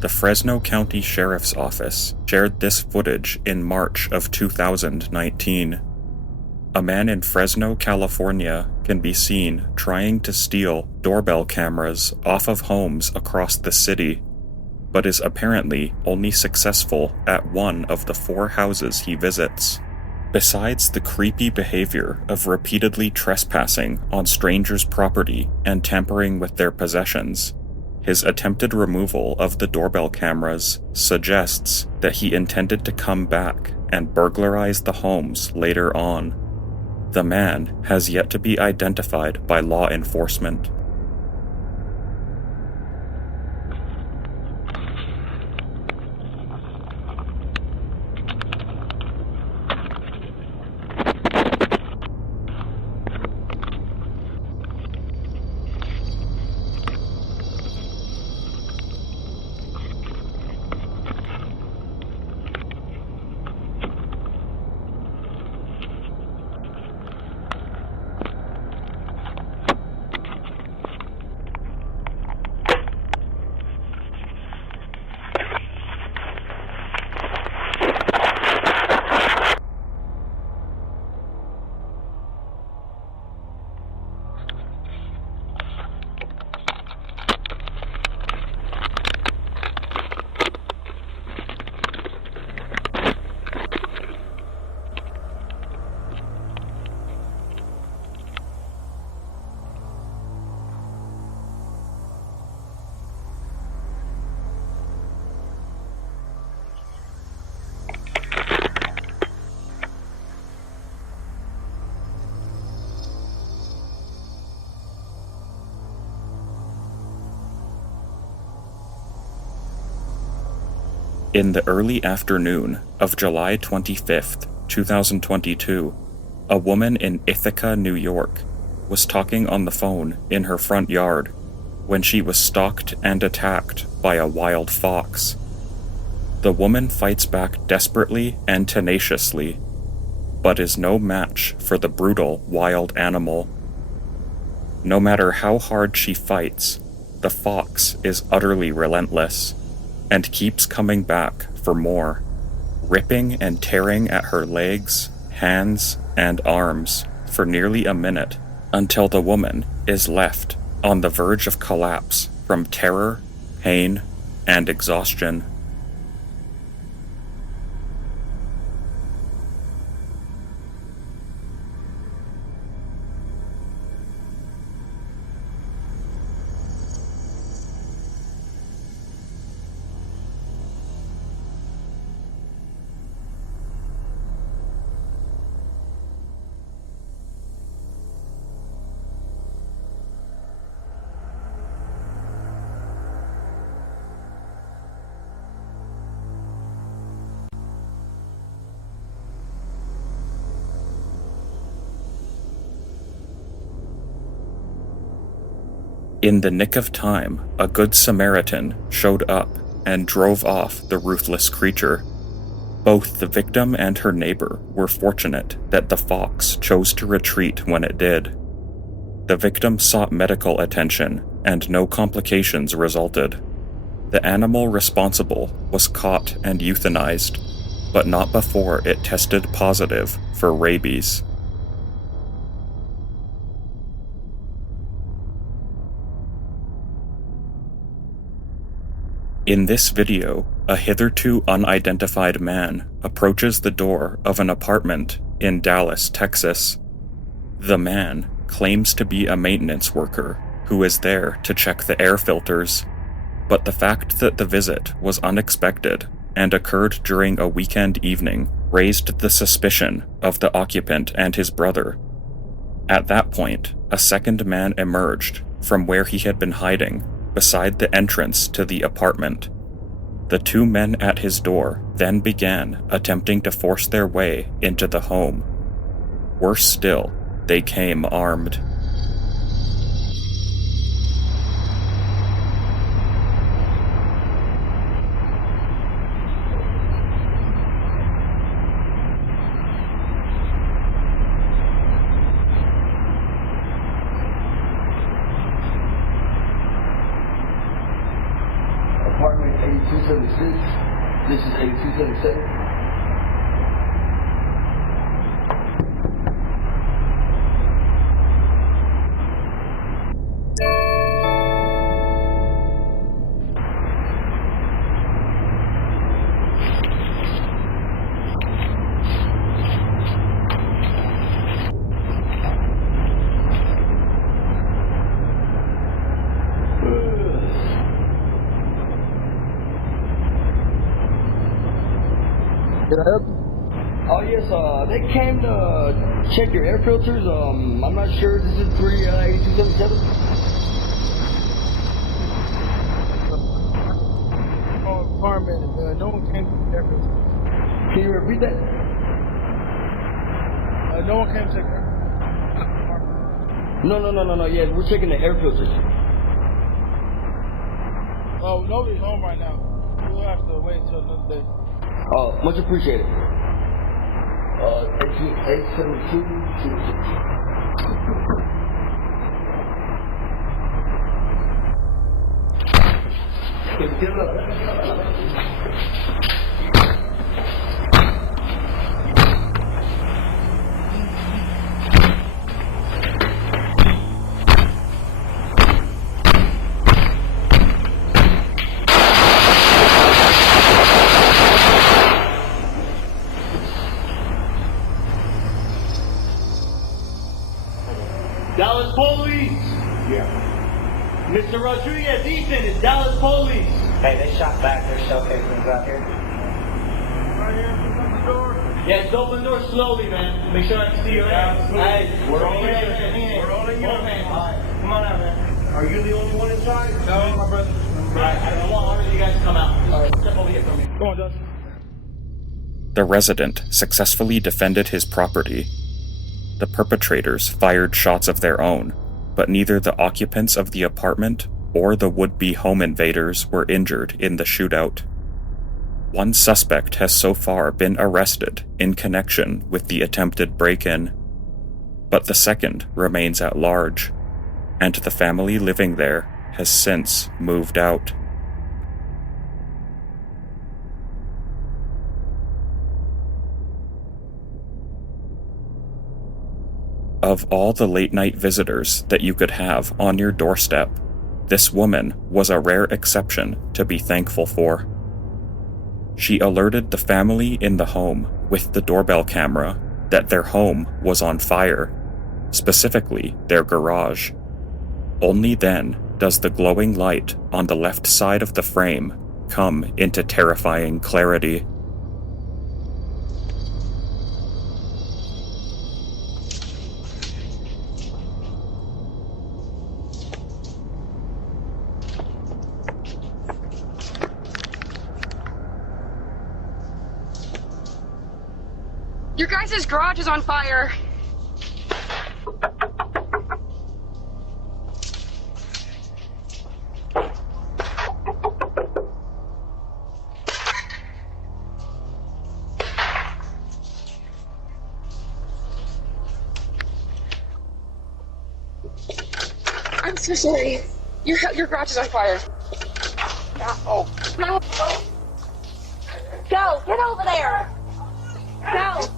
The Fresno County Sheriff's Office shared this footage in March of 2019. A man in Fresno, California can be seen trying to steal doorbell cameras off of homes across the city, but is apparently only successful at one of the 4 houses he visits. Besides the creepy behavior of repeatedly trespassing on strangers' property and tampering with their possessions, his attempted removal of the doorbell cameras suggests that he intended to come back and burglarize the homes later on. The man has yet to be identified by law enforcement. In the early afternoon of July 25th, 2022, a woman in Ithaca, New York, was talking on the phone in her front yard when she was stalked and attacked by a wild fox. The woman fights back desperately and tenaciously, but is no match for the brutal wild animal. No matter how hard she fights, the fox is utterly relentless and keeps coming back for more, ripping and tearing at her legs, hands, and arms for nearly a minute until the woman is left on the verge of collapse from terror, pain, and exhaustion. In the nick of time, a good Samaritan showed up and drove off the ruthless creature. Both the victim and her neighbor were fortunate that the fox chose to retreat when it did. The victim sought medical attention, and no complications resulted. The animal responsible was caught and euthanized, but not before it tested positive for rabies. In this video, a hitherto unidentified man approaches the door of an apartment in Dallas, Texas. The man claims to be a maintenance worker who is there to check the air filters, but the fact that the visit was unexpected and occurred during a weekend evening raised the suspicion of the occupant and his brother. At that point, a second man emerged from where he had been hiding beside the entrance to the apartment. The 2 men at his door then began attempting to force their way into the home. Worse still, they came armed. Apartment 18, 8276. This is 8277. Can I help you? Oh yes, they came to check your air filters. I'm not sure. This is 8277. Apartment. No one came to the air filter. Can you repeat that? No one came to check air filter. No. Yeah, we're checking the air filters. Oh, nobody's home right now. We'll have to wait until another day. Much appreciated. 872. Get up. Dallas Police! Yeah. Mr. Rodriguez, Ethan, it's Dallas Police! Hey, they shot back. There's shell casings out here. Right here, open the door. Yeah, just open the door slowly, man. Make sure I can see your hands. Hey, We're all in your here. hands. We're all in here. Both hands. All right. Come on out, man. Are you the only one inside? No, my brother. Alright, I want all of you guys to come out. Step over here from me. Go on, Dustin. The resident successfully defended his property. The perpetrators fired shots of their own, but neither the occupants of the apartment or the would-be home invaders were injured in the shootout. One suspect has so far been arrested in connection with the attempted break-in, but the second remains at large, and the family living there has since moved out. Of all the late-night visitors that you could have on your doorstep, this woman was a rare exception to be thankful for. She alerted the family in the home with the doorbell camera that their home was on fire, specifically their garage. Only then does the glowing light on the left side of the frame come into terrifying clarity. Your guys' garage is on fire. I'm so sorry. Your garage is on fire. No. No. Go! Get over there! Go!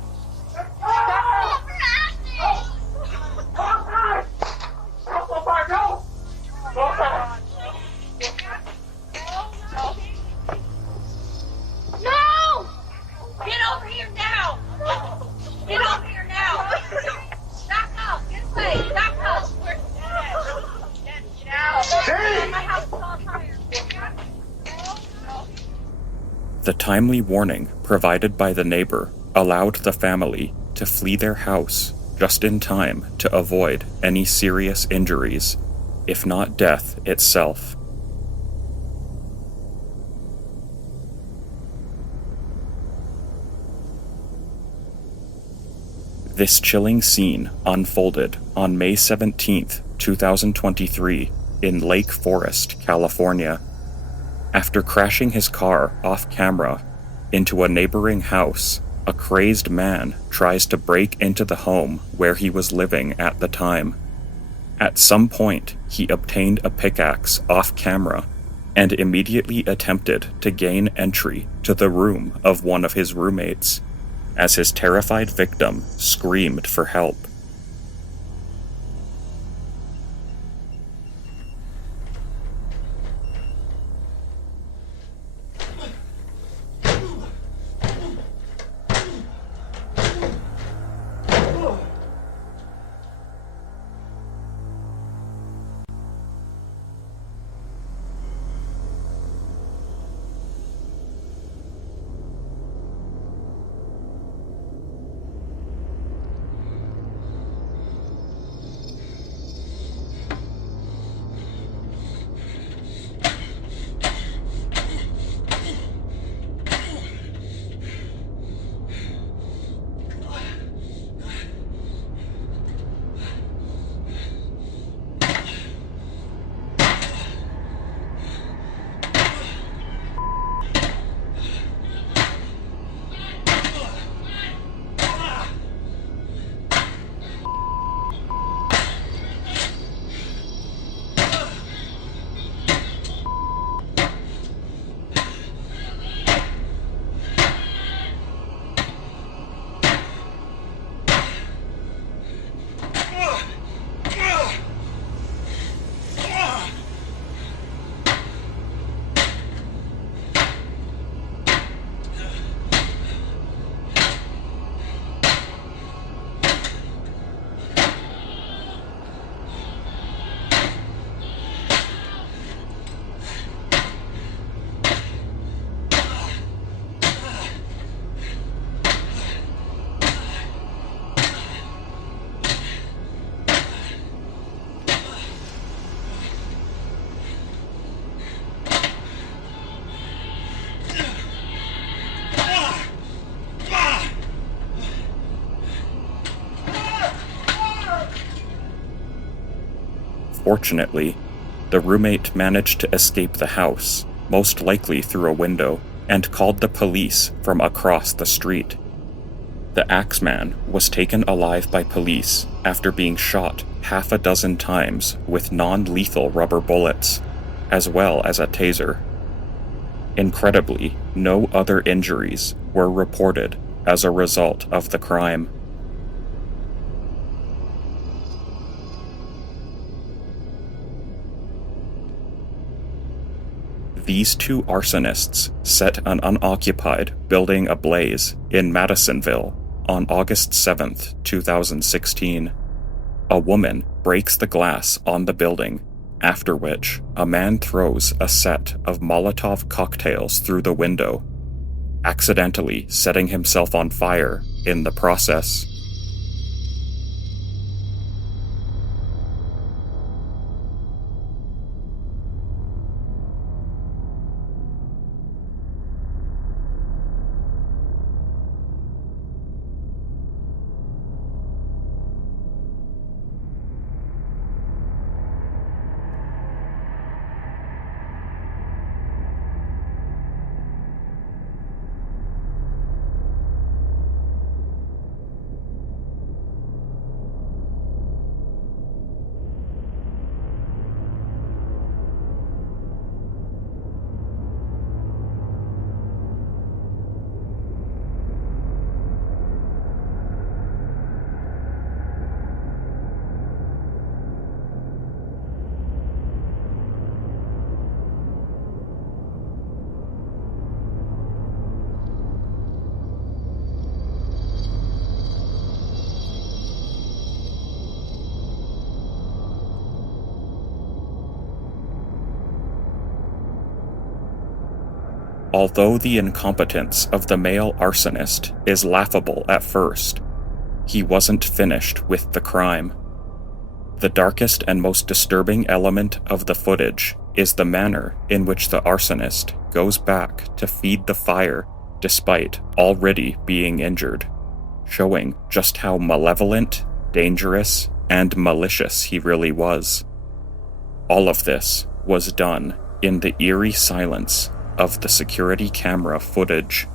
No! Get over here now! Get over here now! Back up! Get away! Back up! Get out! Hey! My house is on fire! The timely warning provided by the neighbor allowed the family to flee their house just in time to avoid any serious injuries, if not death itself. This chilling scene unfolded on May 17, 2023, in Lake Forest, California. After crashing his car off camera into a neighboring house, a crazed man tries to break into the home where he was living at the time. At some point, he obtained a pickaxe off camera and immediately attempted to gain entry to the room of one of his roommates, as his terrified victim screamed for help. Fortunately, the roommate managed to escape the house, most likely through a window, and called the police from across the street. The Axeman was taken alive by police after being shot half a dozen times with non-lethal rubber bullets, as well as a taser. Incredibly, no other injuries were reported as a result of the crime. These two arsonists set an unoccupied building ablaze in Madisonville on August 7th, 2016. A woman breaks the glass on the building, after which a man throws a set of Molotov cocktails through the window, accidentally setting himself on fire in the process. Although the incompetence of the male arsonist is laughable at first, he wasn't finished with the crime. The darkest and most disturbing element of the footage is the manner in which the arsonist goes back to feed the fire despite already being injured, showing just how malevolent, dangerous, and malicious he really was. All of this was done in the eerie silence of the security camera footage